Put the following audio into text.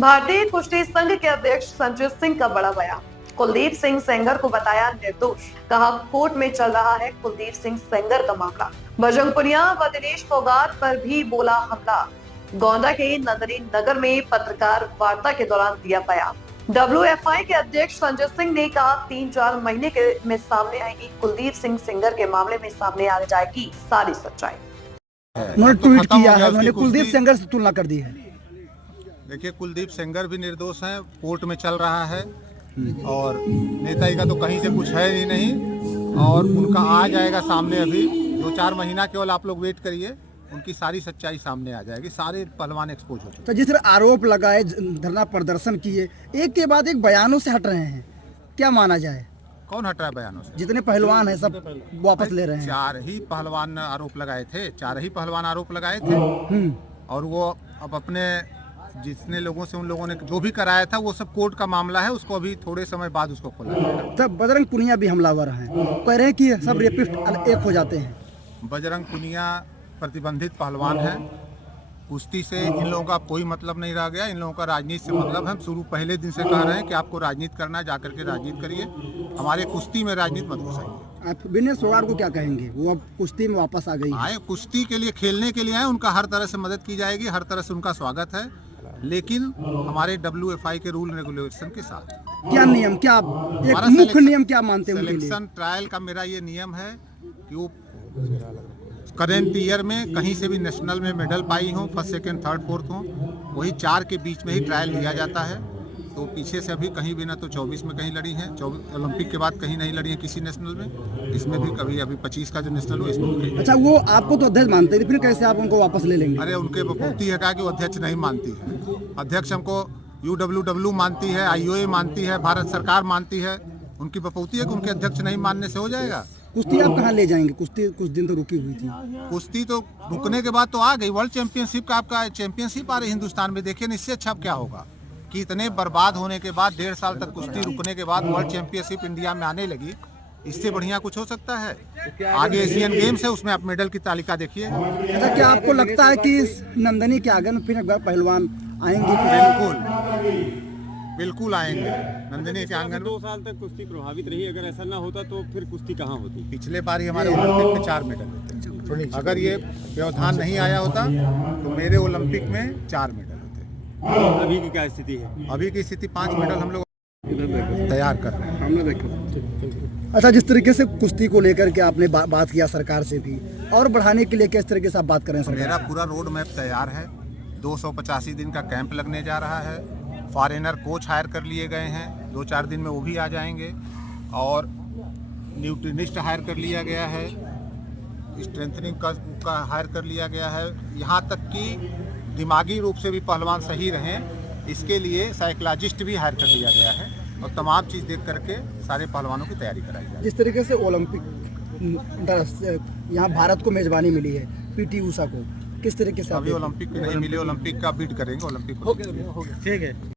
भारतीय कुश्ती संघ के अध्यक्ष संजय सिंह का बड़ा बयान। कुलदीप सिंह सेंगर को बताया निर्दोष, कहा कोर्ट में चल रहा है कुलदीप सिंह सेंगर का मामला। बजरंग पुनिया व दिनेश फोगाट पर भी बोला हमला। गोंडा के नंदनी नगर में पत्रकार वार्ता के दौरान दिया बयान। WFI के अध्यक्ष संजय सिंह ने कहा 3-4 महीने में सामने आएगी कुलदीप सिंह सेंगर के मामले में सामने आ जाएगी सारी सच्चाई। उन्होंने ट्वीट किया है, उन्होंने कुलदीप सेंगर से तुलना कर दी है। देखिए, कुलदीप सेंगर भी निर्दोष हैं, कोर्ट में चल रहा है और नेताजी का तो कहीं से कुछ है ही नहीं और उनका आ जाएगा सामने। अभी 2-4 महीना केवल आप लोग वेट करिए, उनकी सारी सच्चाई सामने आ जाएगी। सारे पहलवान एक्सपोज हो चुके। तो जिस तरह आरोप लगाए, धरना प्रदर्शन किए, एक के बाद एक बयानों से हट रहे हैं, क्या माना जाए? कौन हट रहा है बयानों से? जितने पहलवान हैं सब वापस ले रहे हैं। 4 ही पहलवान आरोप लगाए थे, 4 ही पहलवान आरोप लगाए थे और वो अब अपने जितने लोगों से उन लोगों ने जो भी कराया था वो सब कोर्ट का मामला है, उसको अभी थोड़े समय बाद उसको खोला जाएगा। तब बजरंग पुनिया भी हमलावर हैं, कह रहे हैं कि सब रेपिस्ट एक हो जाते हैं। बजरंग पुनिया प्रतिबंधित पहलवान है, कुश्ती से इन लोगों का कोई मतलब नहीं रह गया। इन लोगों का राजनीति से मतलब है। हम पहले दिन से कह रहे हैं कि आपको राजनीति करना है, जाकर के राजनीति करिए, हमारे कुश्ती में राजनीति मत घुसाइए। आप दिनेश फोगाट को क्या कहेंगे? वो अब कुश्ती में वापस आ गई आए, कुश्ती के लिए, खेलने के लिए आए, उनका हर तरह से मदद की जाएगी, हर तरह से उनका स्वागत है, लेकिन हमारे WFI के रूल रेगुलेशन के साथ। क्या नियम, क्या एक मुख्य नियम क्या मानते हैं? सिलेक्शन ट्रायल का मेरा ये नियम है कि वो करेंट ईयर में कहीं से भी नेशनल में मेडल पाई हो, फर्स्ट सेकंड थर्ड फोर्थ हो, वही 4 के बीच में ही ट्रायल लिया जाता है। तो पीछे से अभी कहीं भी ना तो 24 में कहीं लड़ी हैं, ओलंपिक के बाद कहीं नहीं लड़ी हैं किसी नेशनल में, इसमें भी कभी अभी 25 का जो नेशनल हो इसमें भी। अच्छा, वो आपको तो अध्यक्ष मानते थे, फिर कैसे आप उनको वापस ले लेंगे? अरे उनके बपूती है क्या कि वो अध्यक्ष नहीं मानती है। अध्यक्ष हमको UWW मानती है, IOA मानती है, भारत सरकार मानती है। उनकी बपूती है कि उनके अध्यक्ष नहीं मानने से हो जाएगा। कुश्ती आप कहाँ ले जाएंगे? कुश्ती कुछ दिन तो रुकी हुई थी। कुश्ती तो रुकने के बाद तो आ गई। वर्ल्ड चैंपियनशिप का आपका चैंपियनशिप आ रही हिंदुस्तान में, देखिए इससे अच्छा क्या होगा कि इतने बर्बाद होने के बाद 1.5 साल तक कुश्ती रुकने के बाद वर्ल्ड चैंपियनशिप इंडिया में आने लगी। इससे बढ़िया कुछ हो सकता है? आगे एशियन गेम्स है, उसमें आप मेडल की तालिका देखिए। अच्छा, क्या आपको लगता है कि नंदनी के आगे में फिर पहलवान आएंगे? बिल्कुल आएंगे। नंदिनी के आंगन 2 साल तक कुश्ती प्रभावित रही, अगर ऐसा ना होता तो फिर कुश्ती कहाँ होती? पिछले बार ही हमारे ओलंपिक में 4 मेडल होते। अगर ये व्यवधान नहीं आया होता तो मेरे ओलंपिक में 4 मेडल होते। अभी की क्या स्थिति है? अभी की स्थिति 5 मेडल हम लोग तैयार कर रहे हैं। अच्छा, जिस तरीके से कुश्ती को लेकर के आपने बात किया सरकार से भी, और बढ़ाने के लिए किस तरीके से आप बात करें? मेरा पूरा रोड मैप तैयार है। 285 दिन का कैंप लगने जा रहा है। फॉरेनर कोच हायर कर लिए गए हैं, 2-4 दिन में वो भी आ जाएंगे और न्यूट्रिनिस्ट हायर कर लिया गया है, स्ट्रेंथनिंग का हायर कर लिया गया है। यहाँ तक कि दिमागी रूप से भी पहलवान सही रहें, इसके लिए साइकोलॉजिस्ट भी हायर कर लिया गया है और तमाम चीज़ देख करके सारे पहलवानों की तैयारी कराई जाए। जिस तरीके से ओलंपिक यहाँ भारत को मेजबानी मिली है, PT ऊषा को, किस तरीके से? अभी ओलंपिक नहीं मिले, ओलंपिक का बीट करेंगे, ओलंपिक। ठीक है।